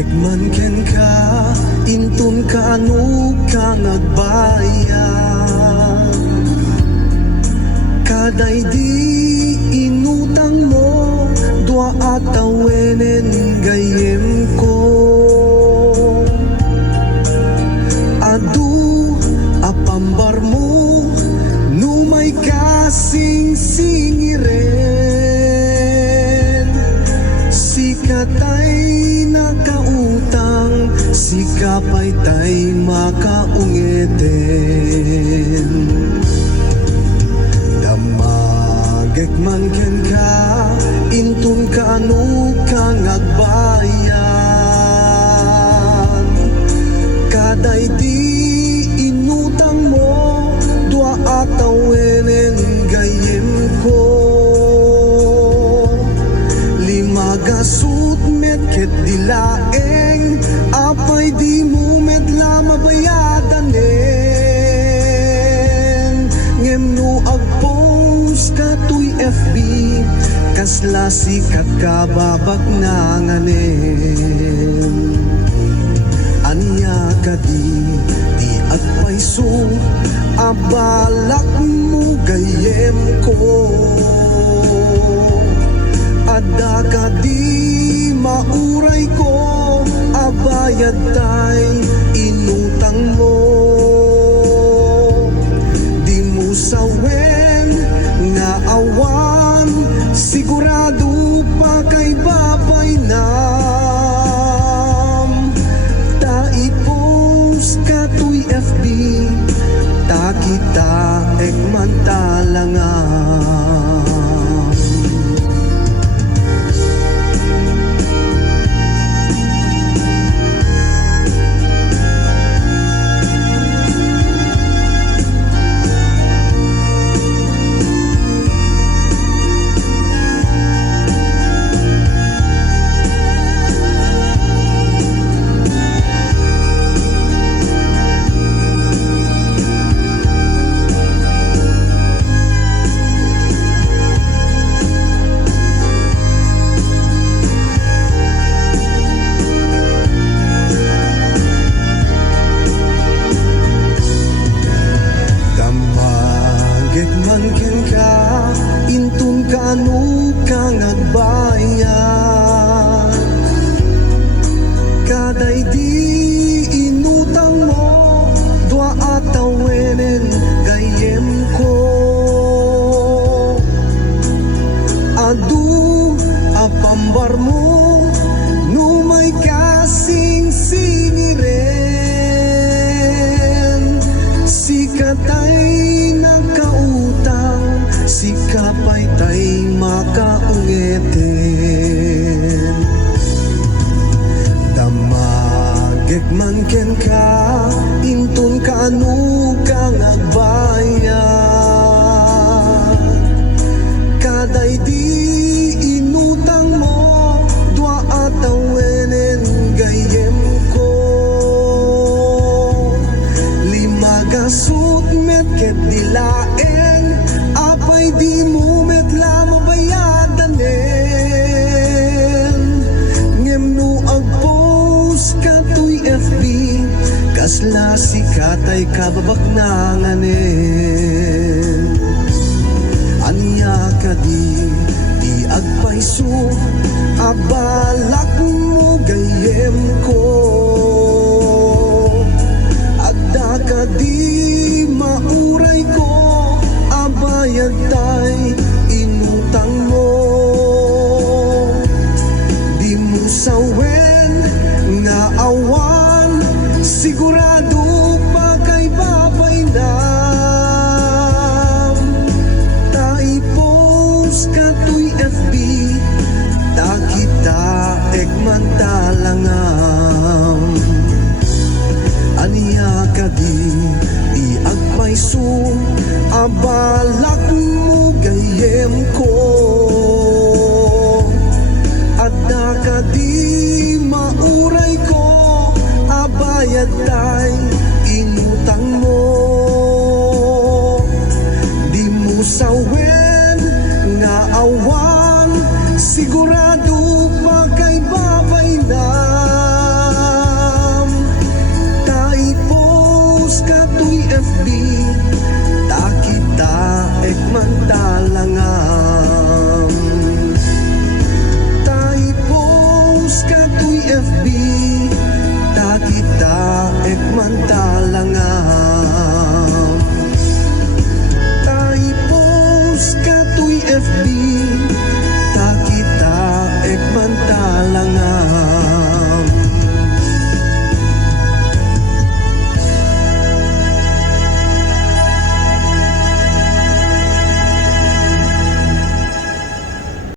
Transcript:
Gekman ken ka, intun ka anu ka nagbayad. Kaday di inutang mo, dua at awenen gayem ko. Adu apambar mo, numay kasing singiren. Sikatay nakautang, sikapay tay makaungeten. Damagek man ken ka, intun ka anu ka ngagbayan. Kaday di inutang mo, dua at awenen gayem ko. Limagasut met ket dilaeng, apay di mo met la mabayadanen. Ngem no agpost ka tuy FB, kasla sikat ka babag nanganen. Anya ka di agpaiso, abalak mo gayem ko. Ada ka di mauray ko, abayad tay inutang mo. Di mo sawen nga awan, sigurado pa kay babay nam. Taipos ka tuy FB, ta kita ekman talangan. Gekman ken ka, intun ka anu ka ngagbayan. Kaday di inutang mo, dua at awenen gayem ko. Adu apambar mo, numay kasing singiren. Sikatay sikapay tay makaungeten. Damagek man ken ka, intun ka anu ka ngagbayan. Kaday di inutang mo, dua at awenen gayem ko. Limagasut met ket dilaeng, apay di mo met la mabayadanen. Ngem no agpost ka tuy FB, kasla sikatay kababak nanganen. Anya ka di agpaiso, abalak mo gayem ko. Agda ka di mauray ko, abayad tay inutang mo. Di mo sawen nga awan, sigurado pa kay babay nam. Taipos ka tuy FB, ta kita ekman talangam. Aniya ka di agpaiso, abalak mo gayem ko. Adda ka di mauray ko, abayad tay inutang mo. Di mo sawen nga awan, sigurado pa kay babay na. man ta